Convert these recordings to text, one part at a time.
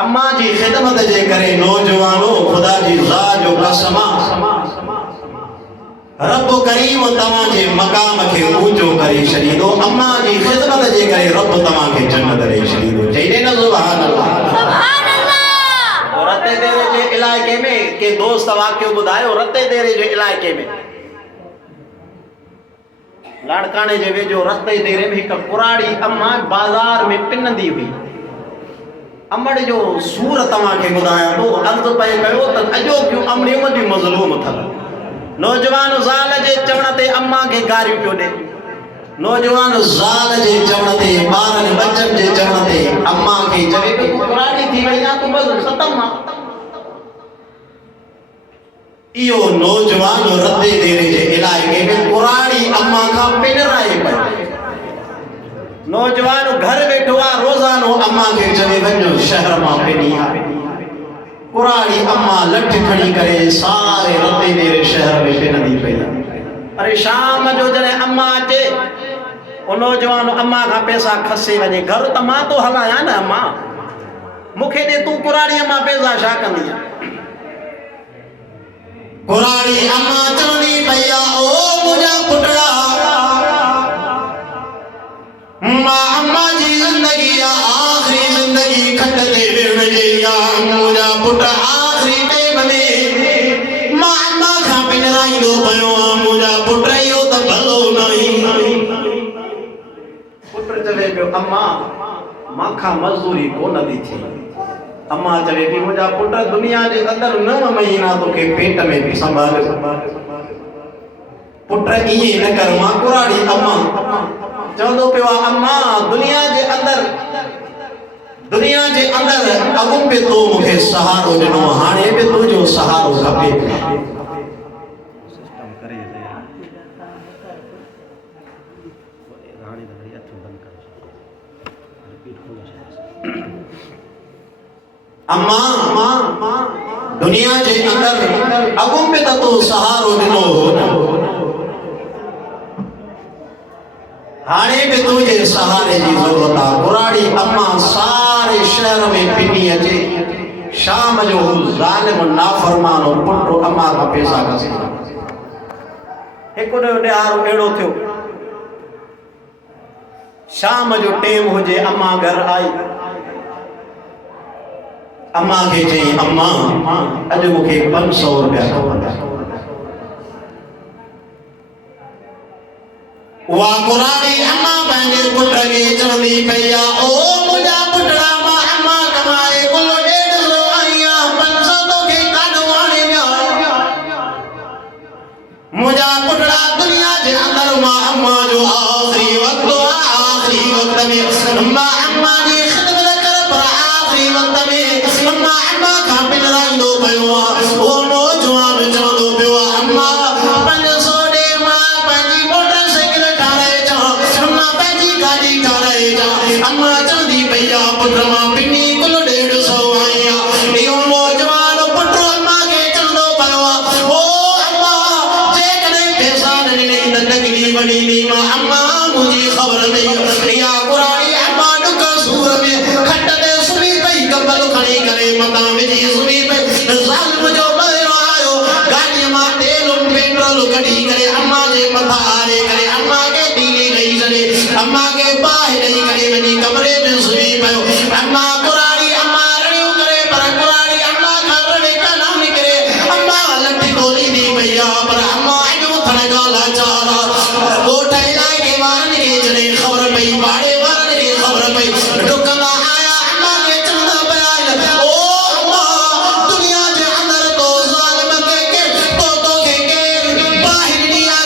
अम्मा जी खिदमत जे करे नौजवानो खुदा जी ज़ात जो कसमा रब करीम तमा जे मकाम के ऊंचो करे छॾींदो। अम्मा जी खिदमत जे करे रब तमा के जन्नत ॾेई छॾींदो। चईंदे न सुभान अल्लाह सुभान अल्लाह। और रते देरे जे इलाके में के दोस्त वाक़ियो ॿुधायो। रते देरे जे इलाके में लाड़काने जे वेझो रते देरे में हिकु कुराड़ी अम्मा बाज़ार में पिनंदी हुई। अमड़ जो सूर तव्हांखे ॿुधायां थो। अर्ज़ पए कयो त अॼोकियूं अमड़ियूं वॾियूं मज़लूम अथव। नौजवान ज़ाल जे चवण ते अम्मा खे गारियूं पियो ॾे। नौजवान ज़ाल जे चवण ते ॿारनि बचनि जे चवण ते अम्मा खे चवे तूं कुराड़ी थी वई आहे, तूं बस ख़तम आहे। इहो नौजवान रते देरे जे इलाइक़े में कुराड़ी अम्मा खां पिनराए पियो। नौजवान घर वेठो आहे रोज़ानो अम्मा खे चवे वञो शहर मां पिनी आहे। कुराड़ी अम्मा लठ खणी करे सारे रते देरे शहर में पिनंदी पई। अरे शाम जो जॾहिं अम्मा अचे वो नौजवान अम्मा खां पैसा खसे वञे। घर त मां तो हलायां न अम्मा, मूंखे ॾे तूं कुराड़ी अम्मा पैसा छा कंदी आहे। कुराड़ी अम्मा चवंदी पई आहे ओ मुंहिंजा पुटड़ा मां अम्मा जी ज़िंदगी आख़िरी ज़िंदगी खट ते वेहण जे मुंहिंजा पुट आख़िरी टाइम में मां अम्मा खां पिनराईंदो पियो आहियां। मुंहिंजा पुट इहो त भलो न पुट चवे पियो अम्मा मां खां मज़दूरी कोन थी थिए। अम्मा चवे थी मुंहिंजा पुट दुनिया जे अंदरि 9 महीना तोखे पेट में बि संभाले। पुट ईअं न कर। मां कुराड़ी अम्मा चवंदो पियो आहे अम्मा दुनिया जे अंदरि अॻु बि तो मूंखे सहारो ॾिनो, हाणे बि तुंहिंजो सहारो खपे। अम्मा दुनिया जे अंदरि अॻु बि तो सहारो ॾिनो, हाणे भी तुझे सहारे जी जरूरत आहे। कुराड़ी अम्मा सारे शहर में पिनी अचे। शाम जो ज़ालिम नाफरमान पुट अम्मा का पैसा खसे। हिकु ॾियारो अहिड़ो थियो शाम जो टाइम हुजे अम्मा घर आई। अम्मा के चई अम्मा अॼु मूंखे 500 रुपया खपंदा। उहा कुराड़ी अम्मा पंहिंजे पुट खे चवंदी पई आहे ओ मुंहिंजा पुटड़ा मां अम्मा कमाए कुल 150 आई आहे, 500 तोखे काॾो आणे विया। मुंहिंजा पुटड़ा दुनिया जे अंदरि मां अम्मा जो आख़िरी वक़्त में मां अम्मा जी ख़िदमत कर, पर आख़िरी वक़्त में मां अम्मा खां पिनराईंदो पियो आहे। उहो नौजवान चवंदो पियो आहे अम्मा 500 ॾे मां पंहिंजी मोटरसाइकिल अम्मा चवंदी पई आहे पुट मां पिनी कुल 150 आई आहे। इहो नौजवान पुट अम्मा खे चवंदो पियो आहे ओ अम्मा जेकॾहिं पैसा न ॾिनई त तकलीफ़ ॾींदी मां अम्मा मुंहिंजी ख़बर में। इहा कुराड़ी अम्मा ॾुक सूर में खट ते सुम्ही पई, कबल खणी करे मथां विझी सुम्ही पई। ज़ालिम जो ॿाहिरो आयो गाॾीअ मां तेल पेट्रोल कढी करे अम्मा जे मथां आरे करे अम्मा खे ढीली ॾेई छॾे। अम्मा खे बाहि ॾेई करे वञी कमरे में सुम्ही पियो। अम्मा कुराड़ी अम्मा रड़ियूं करे पर कुराड़ी अम्मा खां रड़े कान निकिरे। अम्मा लठ ॻोल्हींदी पई आहे पर अम्मा अॼु उथण खां लाचार आहे। ॻोठ इलाइक़े वारनि खे जॾहिं ख़बर पई, पाड़े वारनि खे ख़बर पई, डुकंदा आया अम्मा खे चवंदा पिया ओ अम्मा दुनिया जे अंदरि तो ज़ालिम खे तोखे केरु बाहि ॾिनी आहे,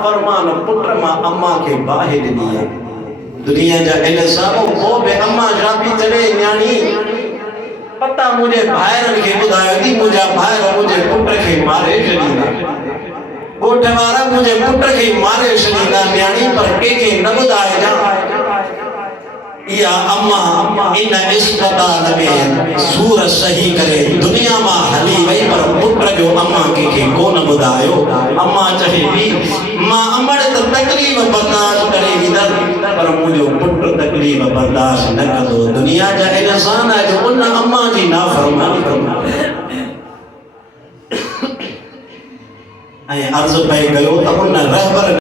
नाफरमान पुत्र मां अम्मा के बाहि दिया दुनिया जा इंसानो वो बे अम्मा जापी चले न्याणी पता मुझे भाइरन के बुधायो दी मुझे भाइर मुझे पुत्र के मारे छॾींदा गोठ वारा मुझे पुत्र के मारे छॾींदा न्याणी पर के न बुधाए जा या अम्मा इन अस्पताल में सूर सही करे दुनिया मां हली वई पर पुत्र जो अम्मा के कोन बुधायो अम्मा चहे भी मां अमड़ त तकलीफ बर्दाश्त करे इधर पर मुझो पुत्र तकलीफ बर्दाश्त न कदो दुनिया जा इंसान है जो उन अम्मा जी नाफरमानी कंदा ऐं अर्ज़ पई कयो त उन रहबर